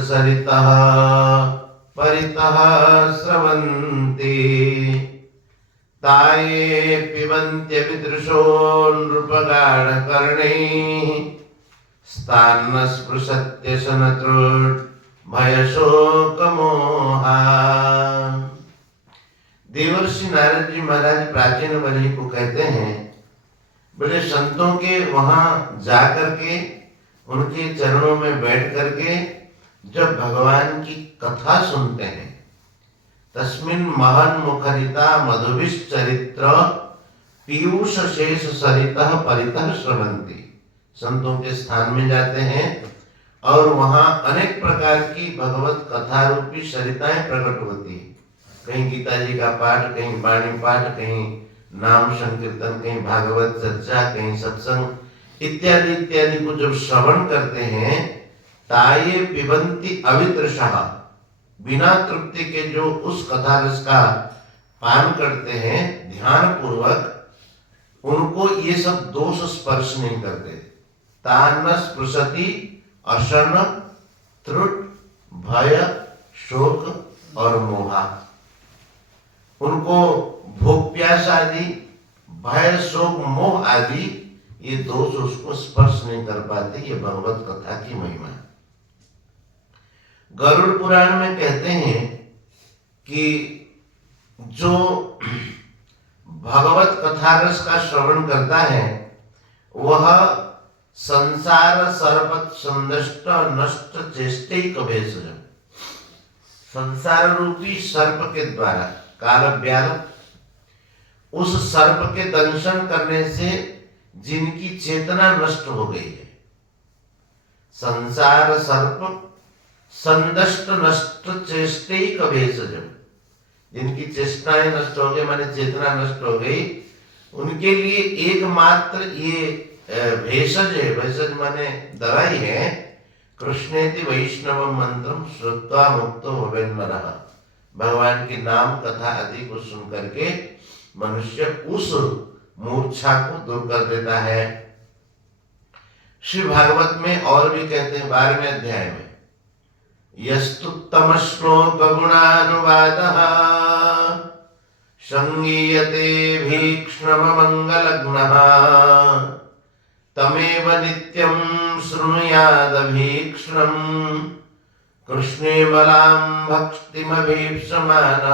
सरितः परितः स्रवन्ति ताये पिबन्त्यविदृशो नृपगाढकर्णैः स्थान्न स्पृशत्य शनतृट् भयशोकमोहा। देवर्षि नारद जी महाराज प्राचीन बलि को कहते हैं, बोले संतों के वहां जाकर के उनके चरणों में बैठ करके जब भगवान की कथा सुनते हैं, तस्मिन् महन मुखरिता मधुभिश्चरित्र पीयूष शेष सरितः परितः श्रवन्ति। संतों के स्थान में जाते हैं और वहां अनेक प्रकार की भगवत कथा रूपी सरिताएं प्रकट होती है। कहीं गीता जी का पाठ, कहीं वाणी पाठ, कहीं नाम संकीर्तन, कहीं भागवत चर्चा, कहीं सत्संग इत्यादि इत्यादि को जब श्रवण करते हैं, ताये पिबंती अवित्रशः, बिना तृप्ति के जो उस कथा रस का पान करते हैं ध्यान पूर्वक, उनको ये सब दोष स्पर्श नहीं करते। तान स्पृशति अशन त्रुट भय शोक और मोहा, उनको भूख प्यास आदि, भय शोक मोह आदि ये दोष उसको स्पर्श नहीं कर पाते। ये भगवत कथा की महिमा है। गरुड़ पुराण में कहते हैं कि जो भगवत कथा रस का श्रवण करता है वह संसार सर्वत संदष्ट नष्ट चेष्टैक भेषजम्, संसार रूपी सर्प के द्वारा काल व्याल, उस सर्प के दंशन करने से जिनकी चेतना नष्ट हो गई है, संसार सर्प संदष्ट नष्ट चेष्टैक भेषजम्, जिनकी चेष्टाएं नष्ट हो गई माने चेतना नष्ट हो गई, उनके लिए एकमात्र ये भेषज है। भेषज माने दवाई है। कृष्णेति वैष्णव मंत्रम श्रुत्वा मुक्तो भवेन्नरः, भगवान के नाम कथा आदि को सुन करके मनुष्य उस मूर्छा को दूर कर देता है। श्री भागवत में और भी कहते हैं 12वें अध्याय में, यस्तुत्तम श्लोक गुणानुवादः संगीयते भीक्ष्णम मंगलग्नः तमेव नित्यं शृणुयादभीक्ष्णम् कृष्णे बलां भक्तिमभीप्समानः।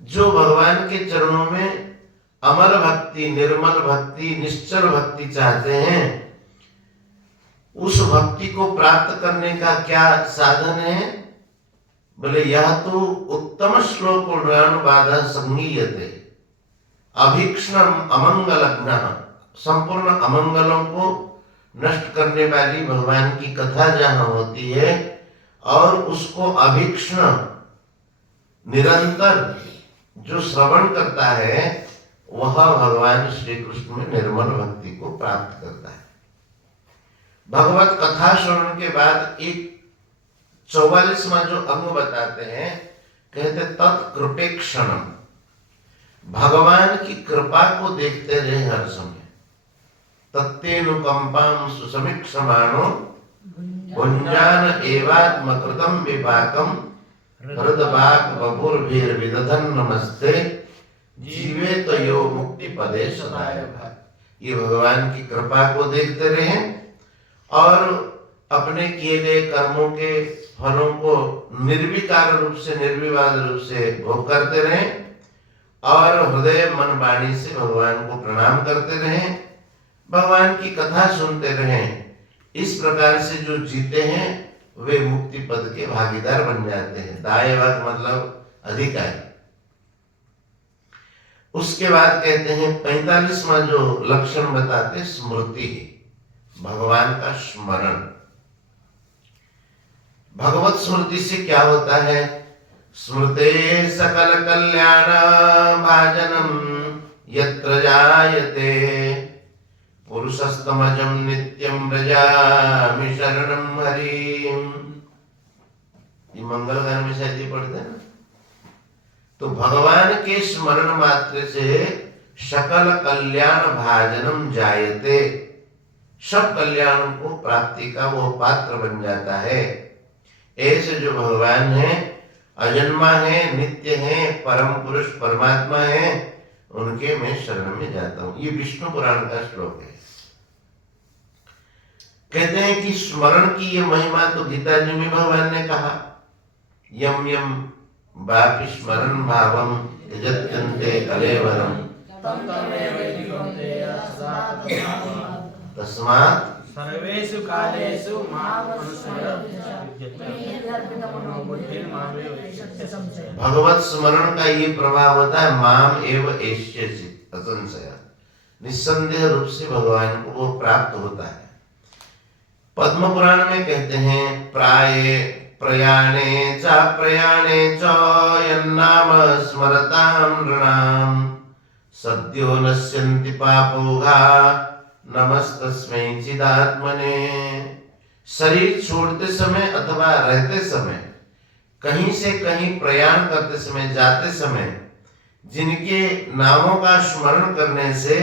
जो भगवान के चरणों में अमल भक्ति, निर्मल भक्ति, निश्चल भक्ति चाहते हैं, उस भक्ति को प्राप्त करने का क्या साधन है? बोले यह तो उत्तम श्लोक अनुवाद संगीयते अभीक्ष्णम अमंगलग्नः, संपूर्ण अमंगलों को नष्ट करने वाली भगवान की कथा जहाँ होती है और उसको अभीक्ष्ण निरंतर जो श्रवण करता है वह भगवान श्री कृष्ण में निर्मल भक्ति को प्राप्त करता है। भगवत कथा श्रवण के बाद एक 44वां जो अंग बताते हैं, कहते तत्कृपेक्षणम, भगवान की कृपा को देखते रहे हर समय। तत्तेनुकंपां सुसमीक्षमाणो भुञ्जान एवात्मकृतं विपाकं हृदवाक् बभुर्भिर्विदधन् नमस्ते जीवे तयो मुक्ति पदे सदाय। ये भगवान की कृपा को देखते रहें और अपने किए गए कर्मों के फलों को निर्विकार रूप से, निर्विवाद रूप से भोग करते रहें और हृदय मन वाणी से भगवान को प्रणाम करते रहें, भगवान की कथा सुनते रहें। इस प्रकार से जो जीते हैं वे मुक्ति पद के भागीदार बन जाते हैं। दायवक मतलब अधिकारी। उसके बाद कहते हैं 45वां जो लक्षण बताते स्मृति, भगवान का स्मरण। भगवत स्मृति से क्या होता है? स्मृते सकल कल्याण भाजनम यत्र जायते पुरुषस्तमजं नित्यं व्रजामि शरणं हरिं। ये मंगल गान में शायद ये पढ़ते हैं ना। तो भगवान के स्मरण मात्र से सकल कल्याण भाजनम जायते, सब कल्याण को प्राप्ति का वो पात्र बन जाता है। ऐसे जो भगवान है, अजन्मा है, नित्य है, परम पुरुष परमात्मा है, उनके मैं शरण में जाता हूं। ये विष्णु पुराण का श्लोक है। कहते हैं कि स्मरण की ये महिमा तो गीता जी में भगवान ने कहा, यम यम वापि स्मरण भावम त्यजत्यन्ते कलेवरम तस्मात् सर्वेषु कालेषु माम् भगवत स्मरण का ये प्रभाव होता है, माम एव एष्यसि असंशय, निस्संदेह रूप से भगवान को वो प्राप्त होता है। पद्म पुराण में कहते हैं, प्राये प्रयाणे च यन्नाम स्मरतां नृणां सद्यो नश्यन्ति पापोघा नमस्तस्मै चिदात्मने। शरीर छोड़ते समय अथवा रहते समय, कहीं से कहीं प्रयाण करते समय, जाते समय, जिनके नामों का स्मरण करने से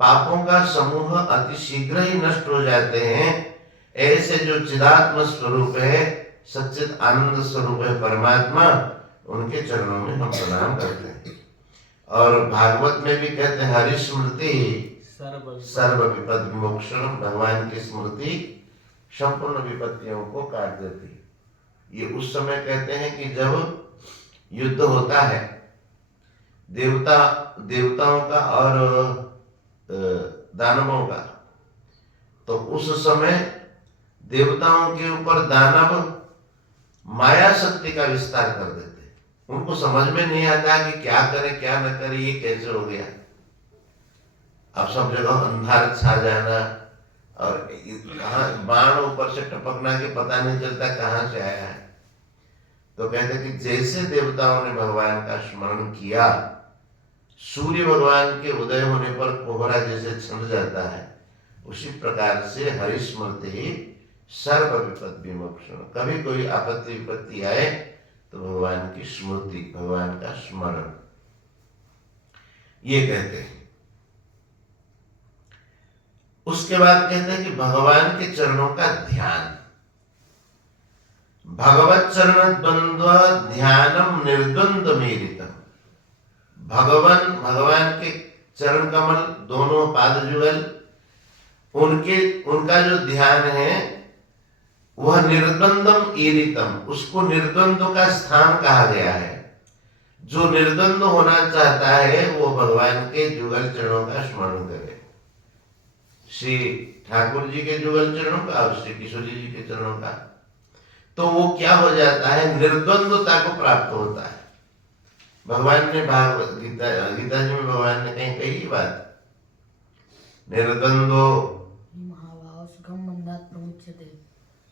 पापों का समूह अति शीघ्र ही नष्ट हो जाते हैं, ऐसे जो चिदात्म स्वरूप है, सच्चिद आनंद स्वरूप है परमात्मा, उनके चरणों में हम प्रणाम करते हैं। और भागवत में भी कहते हैं, हरि स्मृति सर्व विपद विमोक्षणम, भगवान की स्मृति संपूर्ण विपत्तियों को काट देती। ये उस समय कहते हैं कि जब युद्ध होता है देवताओं का और दानवों का, तो उस समय देवताओं के ऊपर दानव माया शक्ति का विस्तार कर देते। उनको समझ में नहीं आता कि क्या करे क्या न करे, ये कैसे हो गया। अब सब जगह अंधार छा जाना और कहाँ बाण ऊपर से टपकना के पता नहीं चलता कहाँ से आया है। तो कहते कि जैसे देवताओं ने भगवान का स्मरण किया, सूर्य भगवान के उदय होने पर कोहरा जैसे छंट जाता है, उसी प्रकार से हरिस्मृति ही सर्व विपद विमोक्षण। कभी कोई आपत्ति विपत्ति आए तो भगवान की स्मृति, भगवान का स्मरण, ये कहते हैं। उसके बाद कहते हैं कि भगवान के चरणों का ध्यान, भगवत चरण द्वंद्व ध्यानम निर्द्वंद्व मेरितम। भगवान के चरण कमल, दोनों पाद जुगल, उनका जो ध्यान है वह निर्द्वंद्वम ईरितम, उसको निर्द्वंद्व का स्थान कहा गया है। जो निर्द्वंद्व होना चाहता है वो भगवान के जुगल चरणों का स्मरण करे। श्री ठाकुर जी के जुगल चरणों का और श्री किशोरी जी के चरणों का, तो वो क्या हो जाता है, निर्द्वंद्वता को प्राप्त होता है। भगवान ने भागवत गीता जी में भगवान ने कहीं कही बात, निर्द्वंद्वो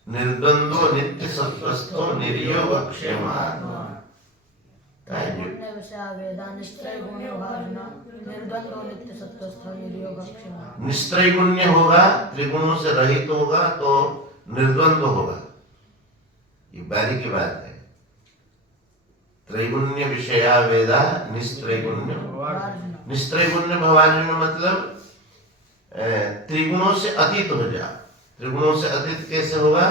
निर्द्वंद्वो नित्य सत्वस्थो निर्योग क्षेमात्मा। निस्त्रैगुण्य होगा, त्रिगुणों से रहित होगा तो निर्द्वंद्व होगा। ये बारी की बात है। त्रैगुण्य विषया वेदा निस्त्रैगुण्य, निस्त्रैगुण्य भवार्जुन मतलब त्रिगुणों से अतीत हो जा। त्रिगुणों से अतीत कैसे होगा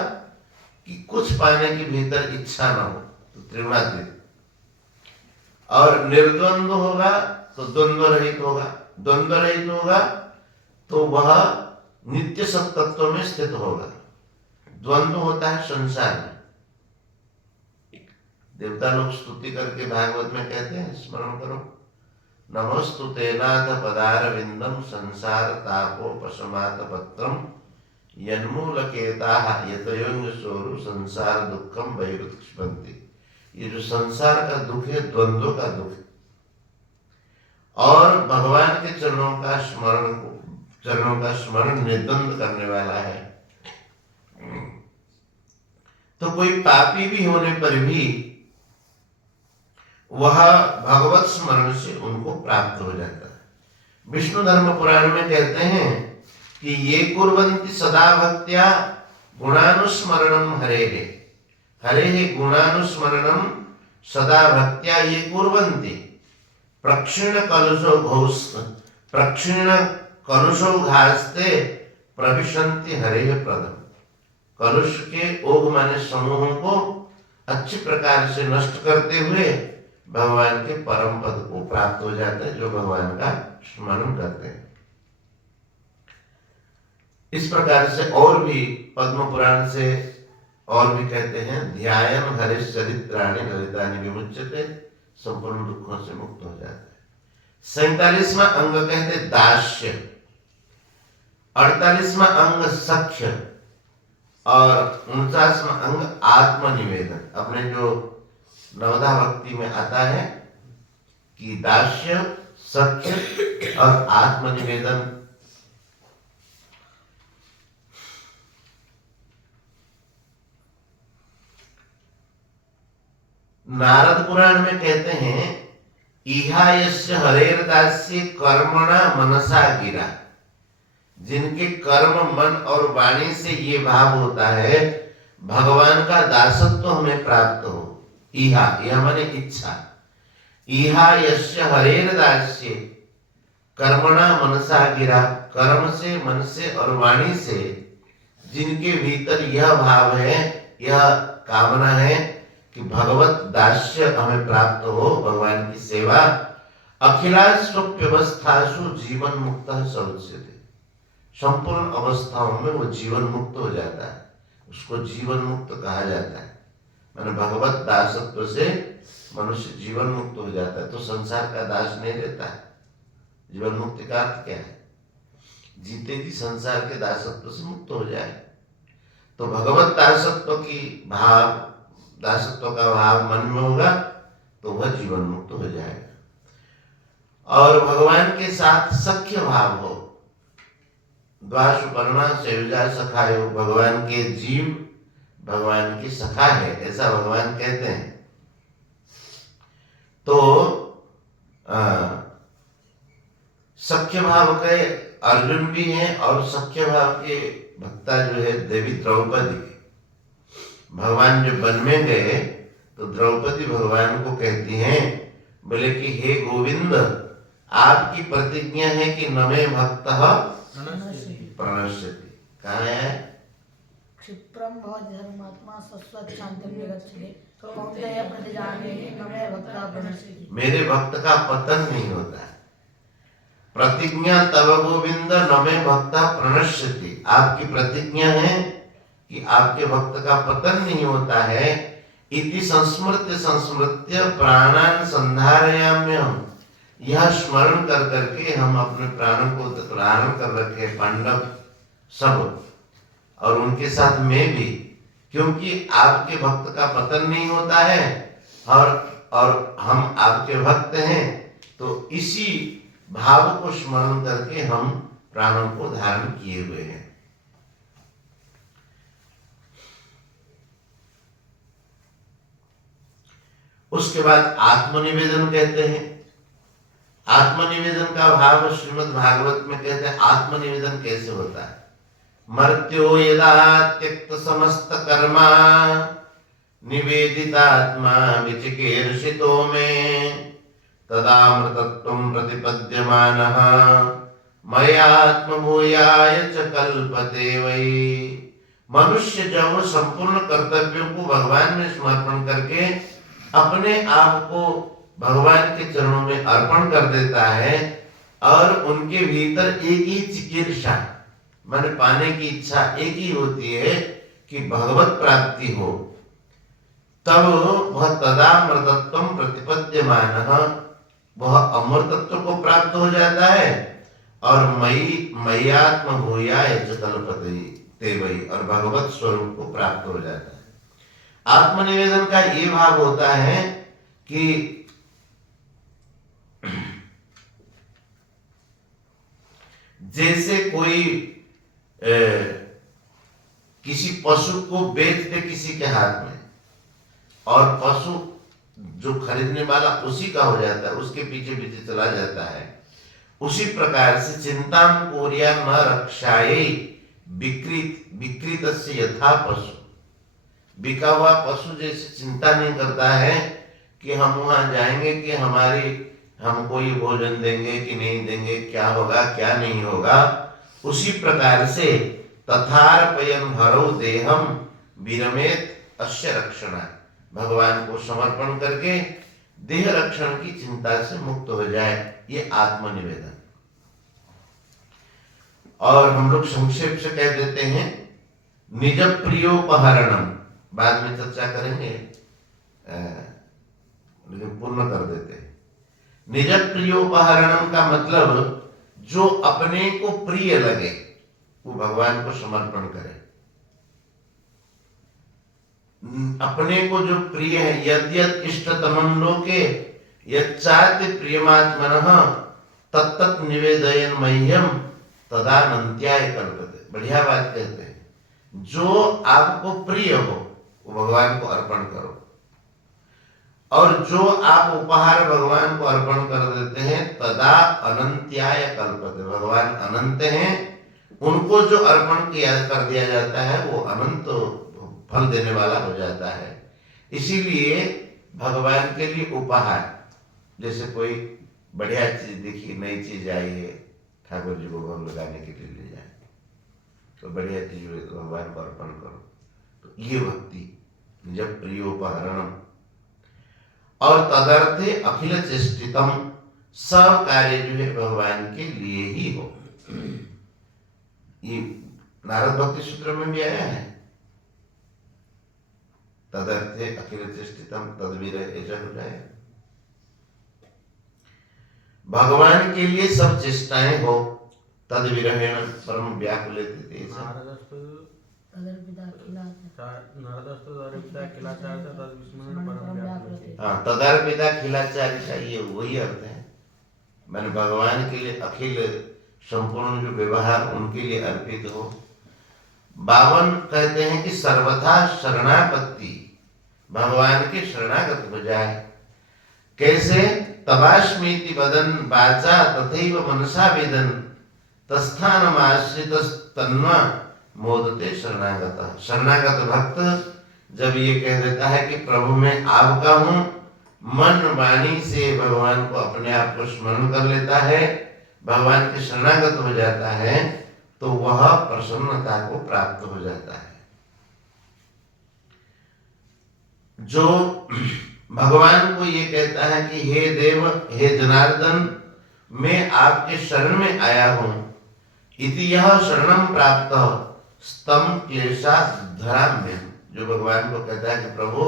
कि कुछ पाने की भीतर इच्छा ना हो, तो त्रिगुणातीत। और निर्द्वंद्व होगा तो द्वंद्व रहित होगा, द्वंद्व रहित होगा तो वह नित्य सत्तत्व में स्थित होगा। द्वंद्व होता है संसार में। देवता लोग स्तुति करके भागवत में कहते हैं, स्मरण करो, नमोस्तुते नाथ पदारविंदम संसार तापोपशमात पत्रम यन्मूलकेताः यतयोन्य सोरु संसार दुखम वैरुत्क्षिपन्ति। ये जो संसार का दुख है, द्वंद्व का दुख है। और भगवान के चरणों का स्मरण निर्द्वंद करने वाला है। तो कोई पापी भी होने पर भी वह भगवत स्मरण से उनको प्राप्त हो जाता है। विष्णु धर्म पुराण में कहते हैं कि ये कुर्वन्ति सदा भक्त्या गुणानुस्मरणम हरेः, हरेः गुणानुस्मरणम सदा भक्त्या ये कुर्वन्ति प्रक्षीण कलुषो घास्ते प्रविशन्ति हरेः प्रदम। कलुष के ओघ माने समूहों को अच्छी प्रकार से नष्ट करते हुए भगवान के परम पद को प्राप्त हो जाते हैं, जो भगवान का स्मरण करते हैं। इस प्रकार से और भी पद्म पुराण से और भी कहते हैं, ध्यायन हरिश चरित्राणि ललितानि विमुच्यते, संपूर्ण दुखों से मुक्त हो जाता है। 47वां अंग कहते दास्य, 48वां अंग सख्य और 49वां अंग आत्मनिवेदन। अपने जो नवधा भक्ति में आता है कि दास्य, सख्य और आत्मनिवेदन। नारद पुराण में कहते हैं, इहा यस्य हरेर दास्य कर्मणा मनसा गिरा। जिनके कर्म, मन और वाणी से ये भाव होता है भगवान का दासत्व हमें प्राप्त हो। इहा, यह माने इच्छा। इहा यस्य हरेर दास्य कर्मणा मनसा गिरा। कर्म से, मन से और वाणी से जिनके भीतर यह भाव है, यह कामना है कि भगवत दास्य हमें प्राप्त हो, भगवान की सेवा, अखिलास्वप्यवस्थासु जीवन मुक्त समुच्यते। संपूर्ण अवस्थाओं में वो जीवन मुक्त हो जाता है, उसको जीवन मुक्त कहा जाता है। माने भगवत दासत्व से मनुष्य जीवन मुक्त हो जाता है, तो संसार का दास नहीं रहता है। जीवन मुक्ति का अर्थ क्या है? जीते जी संसार के दासत्व से मुक्त हो जाए। तो भगवत दासत्व की भाव, दासत्व का भाव मन में होगा तो वह जीवन मुक्त हो जाएगा। और भगवान के साथ सख्य भाव हो, द्वासुपर्णा सेवजा सखायो, भगवान के जीव भगवान की सखा है, ऐसा भगवान कहते हैं। तो सख्य भाव के अर्जुन भी हैं और सख्य भाव के भक्ता जो है देवी द्रौपदी। भगवान जब वन में गए तो द्रौपदी भगवान को कहती हैं, बोले कि हे गोविंद, आपकी प्रतिज्ञा है कि न मे भक्तः प्रणश्यति। कहाँ है? क्षिप्रम भवति धर्मात्मा शाश्वत शांतिं निगच्छति कौन्तेय प्रतिजानीहि न मे भक्तः प्रणश्यति। मेरे भक्त का पतन नहीं होता है। प्रतिज्ञा तव गोविंद न मे भक्तः प्रणश्यति। आपकी प्रतिज्ञा है कि आपके भक्त का पतन नहीं होता है। इति संस्मृत्य संस्मृत्य प्राणान संधारयाम्यहम्। यह स्मरण कर करके हम अपने प्राणों को धारण कर रखे, पांडव सब और उनके साथ मैं भी, क्योंकि आपके भक्त का पतन नहीं होता है और हम आपके भक्त हैं, तो इसी भाव को स्मरण करके हम प्राणों को धारण किए हुए हैं। उसके बाद आत्मनिवेदन कहते हैं। आत्मनिवेदन का भाव श्रीमद् भागवत में कहते हैं, आत्मनिवेदन कैसे होता है? मर्त्यो यदा त्यक्त समस्त कर्मा निवेदितात्मा विचिकीर्षितो में तदामृतत्वं प्रतिपद्यमानः मयात्मभूयाय च कल्पते वै। मनुष्य जब संपूर्ण कर्तव्यों को भगवान में समर्पण करके अपने आप को भगवान के चरणों में अर्पण कर देता है और उनके भीतर एक ही चिकीर्षा माने पाने की इच्छा एक ही होती है कि भगवत प्राप्ति हो, तब वह तदामृतत्वं प्रतिपद्यमानः, वह अमृतत्व को प्राप्त हो जाता है और मय्यात्म भूयाय च कल्पते वै, और भगवत स्वरूप को प्राप्त हो जाता है। आत्मनिवेदन का ये भाव होता है कि जैसे कोई किसी पशु को बेच दे किसी के हाथ में और पशु जो खरीदने वाला उसी का हो जाता है, उसके पीछे पीछे चला जाता है, उसी प्रकार से चिंतां कोर्या न रक्षायै विकृतस्य यथा पशु। बिका हुआ पशु जैसे चिंता नहीं करता है कि हम वहां जाएंगे कि हमको ये भोजन देंगे कि नहीं देंगे, क्या होगा क्या नहीं होगा, उसी प्रकार से तथार्पयन् हरौ देहम विरमेत अस्य रक्षणा, भगवान को समर्पण करके देह रक्षण की चिंता से मुक्त हो जाए, ये आत्मनिवेदन। और हम लोग संक्षेप से कह देते हैं निज प्रियोपहरणम, बाद में चर्चा करेंगे, लेकिन पूर्ण कर देते हैं। निज प्रियोपहरणम का मतलब जो अपने को प्रिय लगे वो भगवान को समर्पण करे। अपने को जो प्रिय है, यद्यत इष्टतमं लोके यच्चाति प्रियमात्मनः तत्तत् निवेदयन् मह्यम तदानन्त्याय कल्पते। बढ़िया बात कहते हैं, जो आपको प्रिय हो वो भगवान को अर्पण करो, और जो आप उपहार भगवान को अर्पण कर देते हैं तदा अनंत्याय कल्पते, भगवान अनंत हैं, उनको जो अर्पण किया कर दिया जाता है वो अनंत फल देने वाला हो जाता है। इसीलिए भगवान के लिए उपहार, जैसे कोई बढ़िया चीज दिखी, नई चीज आई है, ठाकुर जी को भोग लगाने के लिए ले जाए, तो बढ़िया चीज भगवान को अर्पण करो, तो ये भक्ति जब प्रियोपहरणम। और तदर्थे अखिल चेष्टितम, सब कार्य जो है भगवान के लिए ही हो। ये नारद भक्ति सूत्र में भी आया है, तदर्थे अखिल चेष्टितम तद्वीर ऐसा हो जाए, भगवान के लिए सब चेष्टाएं हो, तद्विरहेण परम व्याकुलेति। हाँ, तदर्पिता खिलाचारिता, ये वही अर्थ है। मैंने भगवान के लिए अखिल संपूर्ण जो व्यवहार उनके लिए अर्पित हो। 52 कहते हैं कि सर्वथा शरणापत्ति, भगवान के शरणागत हो जाए। कैसे? तबास्मीति वदन वाचा तथैव मनसा वेदन तस्थानम आश्रित तन्वा मोदते शरणागत। शरणागत भक्त जब ये कह देता है कि प्रभु मैं आपका हूँ, मन वाणी से भगवान को अपने आप को स्मरण कर लेता है, भगवान के शरणागत हो जाता है, तो वह प्रसन्नता को प्राप्त हो जाता है। जो भगवान को ये कहता है कि हे देव, हे जनार्दन, मैं आपके शरण में आया हूं, इति यह शरणम प्राप्त स्तम क्लेशा धराम्य, जो भगवान को कहता है कि प्रभु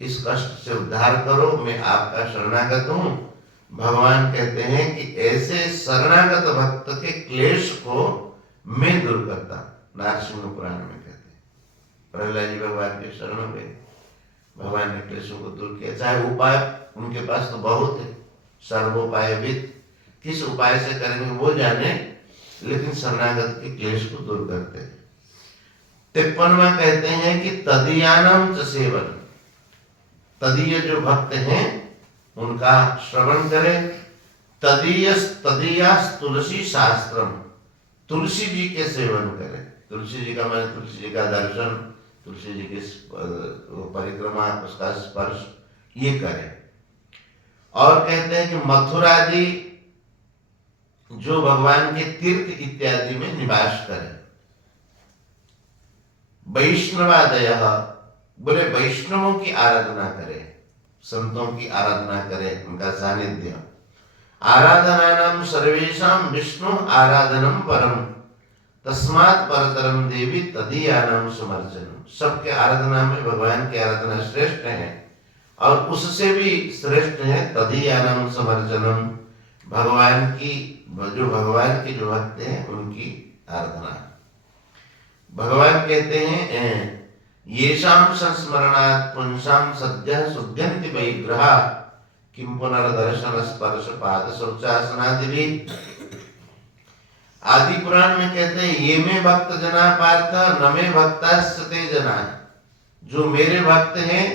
इस कष्ट से उद्धार करो, मैं आपका शरणागत हूं। भगवान कहते हैं कि ऐसे शरणागत भक्त के क्लेश को मैं दूर करता। नारसिंह पुराण में कहते हैं प्रहलाद जी भगवान के शरण में, भगवान ने क्लेशों को दूर किया। चाहे उपाय उनके पास तो बहुत है, सर्वोपायविद, किस उपाय से करेंगे वो जाने, लेकिन शरणागत के क्लेश को दूर करते हैं। 53वां कहते हैं कि तदीयानम च सेवन, तदीय जो भक्त हैं उनका श्रवण करें। तदीयस तुलसी शास्त्रम, तुलसी जी के सेवन करें। तुलसी जी का मैंने तुलसी जी का दर्शन, तुलसी जी की परिक्रमा, उसका स्पर्श ये करें। और कहते हैं कि मथुरादि जो भगवान के तीर्थ इत्यादि में निवास करें। वैष्णवादय, बोले वैष्णवों की आराधना करें, संतों की आराधना करें, उनका सानिध्य। आराधनानां सर्वेषां विष्णु आराधनम परम तस्मात् परतरम देवी तदीयानां समर्चनम। सबके आराधना में भगवान की आराधना श्रेष्ठ है, और उससे भी श्रेष्ठ है तदीयानां समर्चनम, भगवान की जो भगवान के जो भक्त हैं उनकी आराधना। भगवान कहते हैं येषां संस्मरणात् पुंसां सद्यः शुद्ध्यन्ति वैग्रहा किं पुनर्दर्शन स्पर्श पाद शौचासनादिभिः। आदि पुराण में कहते हैं ये में भक्त जना पार्थ न में भक्तास्ते जना, जो मेरे भक्त हैं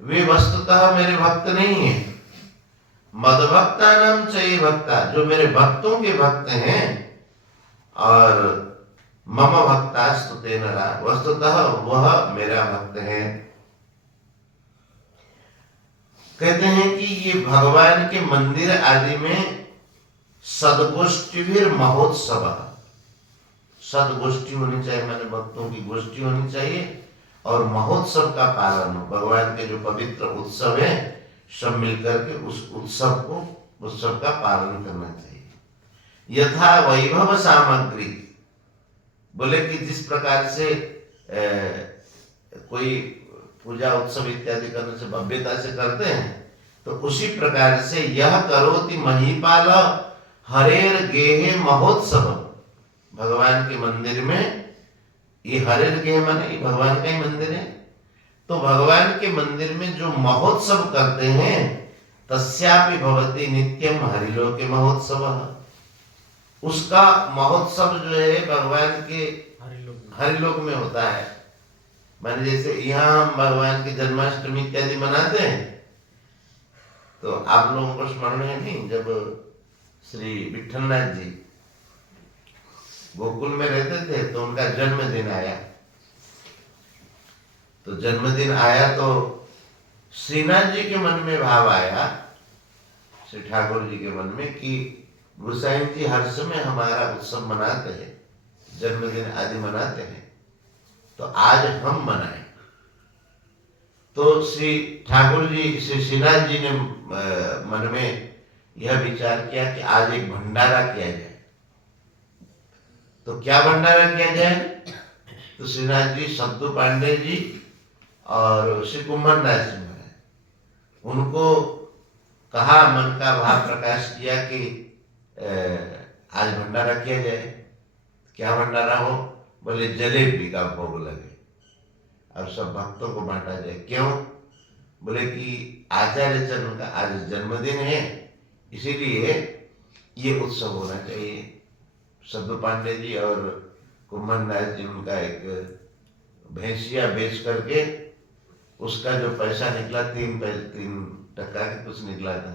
वे वस्तुतः मेरे भक्त नहीं हैं। मद्भक्ता नाम च भक्ता, जो मेरे भक्तों के भक्त हैं, और मम भक्तास्तु ते नरा, वस्तुतः वह मेरा भक्त है। कहते हैं कि ये भगवान के मंदिर आदि में सदगोष्ठी महोत्सव, सदगोष्ठी होनी चाहिए, माने भक्तों की गोष्ठी होनी चाहिए, और महोत्सव का पालन हो। भगवान के जो पवित्र उत्सव है सब मिलकर के उस उत्सव का पालन करना चाहिए। यथा वैभव सामग्री, बोले कि जिस प्रकार से कोई पूजा उत्सव इत्यादि करने से भव्यता से करते हैं, तो उसी प्रकार से यह करोति महीपाल हरेर गेहे महोत्सव। भगवान के मंदिर में, ये हरेर गेह माने ये भगवान का ही मंदिर है, तो भगवान के मंदिर में जो महोत्सव करते हैं, तस्यापि भवति नित्यम हरिलोके महोत्सव। उसका महोत्सव जो है भगवान के हरिलोक में होता है। माने जैसे यहाँ हम भगवान की जन्माष्टमी इत्यादि मनाते हैं, तो आप लोगों को स्मरण है नहीं, जब श्री विठलनाथ जी गोकुल में रहते थे तो उनका जन्मदिन आया, तो जन्मदिन आया तो श्रीनाथ जी के मन में भाव आया, श्री ठाकुर जी के मन में, कि गोसाई जी हर समय हमारा उत्सव मनाते हैं, जन्मदिन आदि मनाते हैं, तो आज हम मनाएं। तो श्री ठाकुर जी, श्री श्रीनाथ जी ने मन में यह विचार किया कि आज एक भंडारा किया जाए। तो क्या भंडारा किया जाए? तो श्रीनाथ जी, सत्तू पांडे जी और श्री कुंभरनाथ जी महाराज, उनको कहा, मन का भाव प्रकाश किया कि आज भंडारा किया जाए। क्या भंडारा हो? बोले जलेबी का भोग लगे और सब भक्तों को बांटा जाए। क्यों? बोले कि आचार्य चरण का आज जन्मदिन है, इसीलिए ये उत्सव होना चाहिए। सद्दू पांडे जी और कुंभरनाथ जी, उनका एक भैंसिया बेच करके उसका जो पैसा निकला 3% के कुछ निकला था,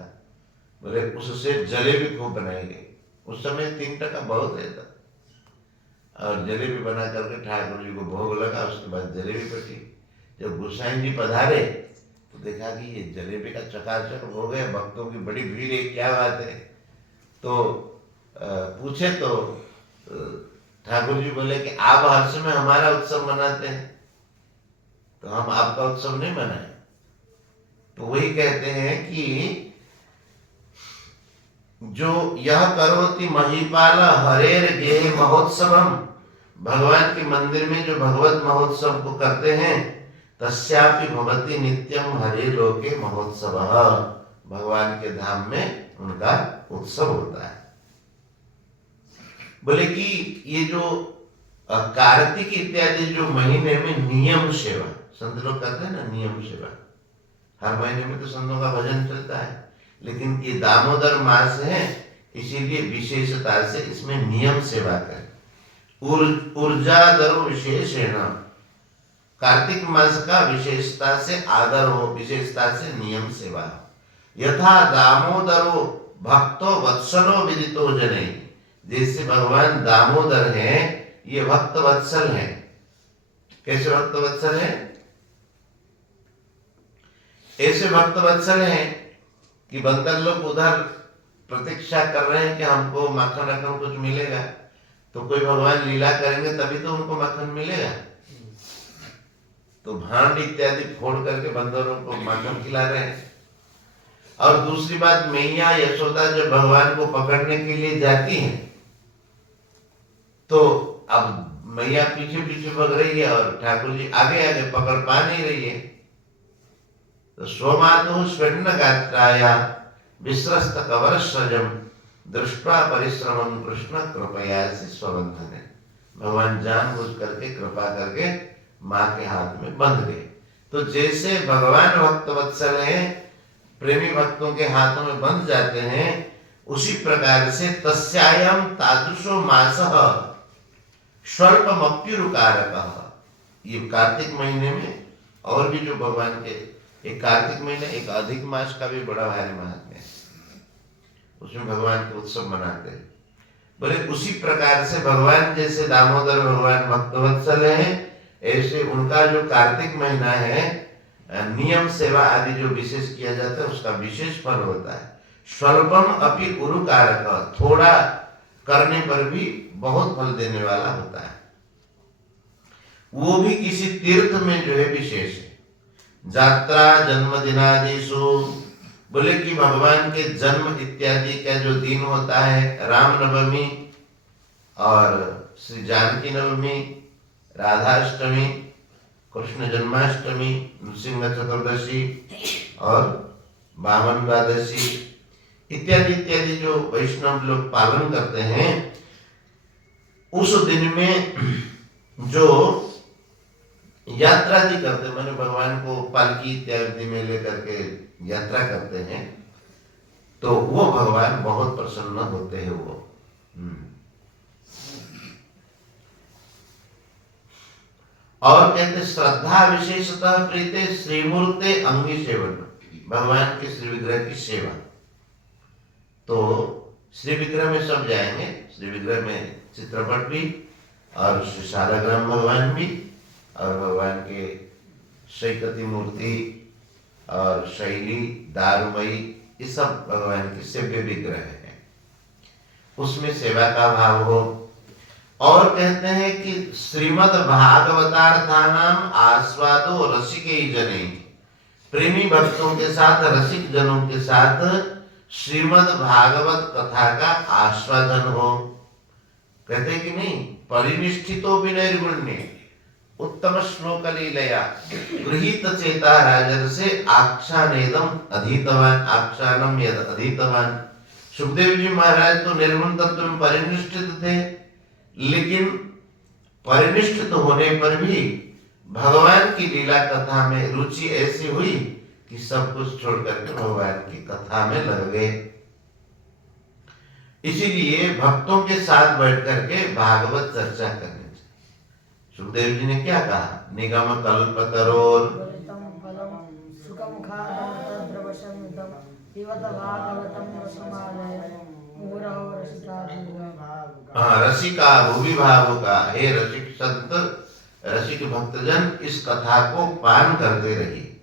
बोले उससे जलेबी खूब बनाई गई। उस समय 3% बहुत रहता, और जलेबी बना करके ठाकुर जी को भोग लगा। उसके बाद जलेबी बटी। जब गोसाई जी पधारे तो देखा कि ये जलेबी का चकाचक हो गया, भक्तों की बड़ी भीड़ है, क्या बात है? तो पूछे तो ठाकुर जी बोले कि आप हर समय हमारा उत्सव मनाते हैं, तो हम आपका उत्सव नहीं मनाए। तो वही कहते हैं कि जो यह करोति महीपाल हरेर गेह महोत्सवम, भगवान के मंदिर में जो भगवत महोत्सव को करते हैं, तस्यापि भवति नित्यम हरे लोके महोत्सव, भगवान के धाम में उनका उत्सव होता है। बोले कि ये जो कार्तिक इत्यादि जो महीने में नियम सेवा संत लोग करते हैं ना, नियम सेवा हर महीने में तो संतों का भजन चलता है, लेकिन ये दामोदर मास है, इसीलिए विशेषता से इसमें नियम सेवा करें। ऊर्जा दरो विशेषण, कार्तिक मास का विशेषता से आदर हो, विशेषता से नियम सेवा हो। यथा दामोदरो भक्तो वत्सलो विदितो जने, जैसे भगवान दामोदर हैं, ये भक्त वत्सल हैं। कैसे भक्त वत्सल हैं? ऐसे भक्त वत्सल हैं कि बंदर लोग उधर प्रतीक्षा कर रहे हैं कि हमको माखन रकम कुछ मिलेगा, तो कोई भगवान लीला करेंगे तभी तो उनको माखन मिलेगा। तो भांड इत्यादि फोड़ करके बंदरों को माखन खिला रहे हैं। और दूसरी बात, मैया यशोदा जब भगवान को पकड़ने के लिए जाती हैं, तो अब मैया पीछे पीछे भाग रही है और ठाकुर जी आगे आगे पकड़ पा नहीं रही है। तो स्वमातु स्वर्ण गात्राया विश्रस्त कवरस्वजम दृष्टा परिश्रमम कृष्ण कृपया से स्वबंधन। भगवान जानबूझ करके कृपा करके माँ के हाथ में बंध गए। तो जैसे भगवान भक्त वत्सल हैं, प्रेमी भक्तों के हाथों में बंध जाते हैं, उसी प्रकार से तस्यायम तादृशो मासः स्वल्पमप्युरुकारकः। ये कार्तिक महीने में और भी जो भगवान के, एक कार्तिक महीने एक अधिक मास का भी बड़ा भारी महात्म्य है, उसमें भगवान के उत्सव मनाते हैं। बोले उसी प्रकार से भगवान जैसे दामोदर भगवान भक्तवत्सल हैं, ऐसे उनका जो कार्तिक महीना है, नियम सेवा आदि जो विशेष किया जाता है, उसका विशेष फल होता है। स्वल्पम अपि उरुकारक, थोड़ा करने पर भी बहुत फल देने वाला होता है। वो भी किसी तीर्थ में जो है विशेष है। यात्रा जन्मदिनादिषु, बोले कि भगवान के जन्म इत्यादि का जो दिन होता है, रामनवमी और श्री जानकी नवमी, राधाष्टमी, कृष्ण जन्माष्टमी, नृसिंह चतुर्दशी और वामन द्वादशी इत्यादि इत्यादि जो वैष्णव लोग पालन करते हैं, उस दिन में जो यात्रा भी करते, माने भगवान को पालकी इत्यादि में लेकर के यात्रा करते हैं, तो वो भगवान बहुत प्रसन्न होते हैं वो। और कहते श्रद्धा विशेषतः प्रीते श्रीमूर्ते अंगी सेवन, भगवान के श्री विग्रह की सेवा। तो श्री विग्रह में सब जाएंगे, श्री विग्रह में चित्रपट भी और श्री शालाग्राम भगवान भी और भगवान के शैकती मूर्ति और शैली दारुमयी, ये सब भगवान के सेव्य विग्रह है, उसमें सेवा का भाव हो। और कहते हैं कि श्रीमद् भागवतार्थानाम आस्वादो रसिके जने, प्रेमी भक्तों के साथ, रसिक जनों के साथ श्रीमद् भागवत कथा का आस्वादन हो। कहते कि नहीं, परिनिष्ठितो विनैर्गुण्ये उत्तम श्लोक लीलया गृहीत चेता राजर्षे आख्यानेदम अधीतवान, आख्यानम यद अधीतवान। सुखदेव जी महाराज तो निर्गुण तत्व में परिनिष्ठित थे, लेकिन परिनिष्ठित होने पर भी भगवान की लीला कथा में रुचि ऐसी हुई कि सब कुछ छोड़ करके भगवान की कथा में लग गए। इसीलिए भक्तों के साथ बैठ करके भागवत चर्चा करनी चाहिए। सुखदेव जी ने क्या कहा, निगम कल्पतरोर रसिका भूवि भावुका, हे रसिक संत, रसिक भक्तजन, इस कथा को पान करते रहिए।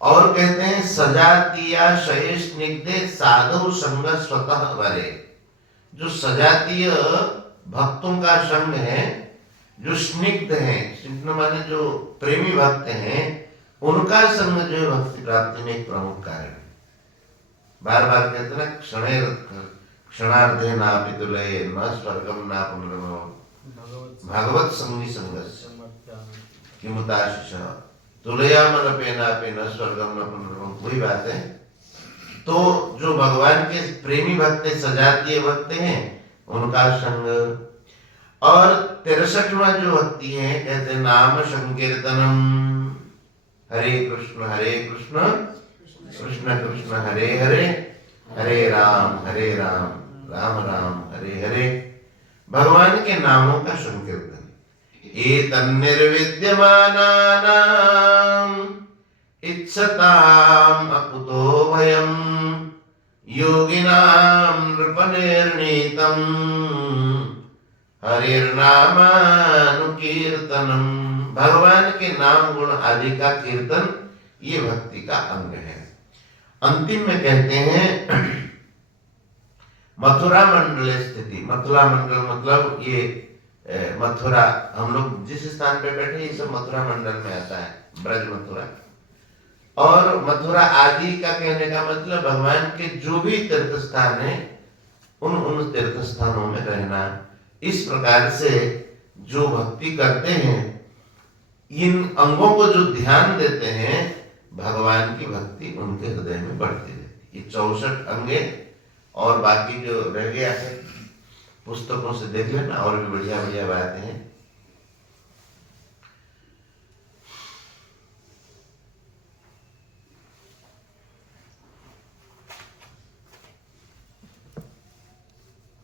और कहते हैं सजातीय शये स्निग्धे साधु संग स्वतः वरे, जो सजातीय भक्तों का संग है, जो स्निग्ध है, स्निग्ध माने जो प्रेमी भक्त हैं, उनका संग जो है भक्ति प्राप्ति में एक प्रमुख कारण है। बार बार कहते हैं ना, क्षणार्धे नापि तुलये न स्वर्गम न पुनर्भवम् भगवत संगी संगस्य किमुताशिष तुलयामलपेनापि न स्वर्गम न पुनर्भवम्। वही बात है। तो जो भगवान के प्रेमी भक्त, सजातीय भक्त हैं, उनका संग। और 63वां जो भक्ति है, कहते नाम संकीर्तनम, हरे कृष्ण कृष्ण कृष्ण हरे हरे, हरे राम राम राम हरे हरे। भगवान के नामों का संकीर्तन। एतन्निर्विद्यमानानां इच्छताम अकुतो भयं, योगिनां नृपनिर्णीतं हरिर्नामानुकीर्तनम्। भगवान के नाम गुण आदि का कीर्तन ये भक्ति का अंग है। अंतिम में कहते हैं मथुरा मंडल स्थिति। मथुरा मंडल मतलब ये मथुरा, हम लोग जिस स्थान पे बैठे ये सब मथुरा मंडल में आता है, ब्रज मथुरा। और मथुरा आदि का कहने का मतलब भगवान के जो भी तीर्थ स्थान है, उन तीर्थ स्थानों में रहना। इस प्रकार से जो भक्ति करते हैं, इन अंगों को जो ध्यान देते हैं, भगवान की भक्ति उनके हृदय में बढ़ती रहती है। ये 64 अंगे और बाकी जो रह गया है पुस्तकों से देख लेना, और भी बढ़िया बढ़िया बातें हैं।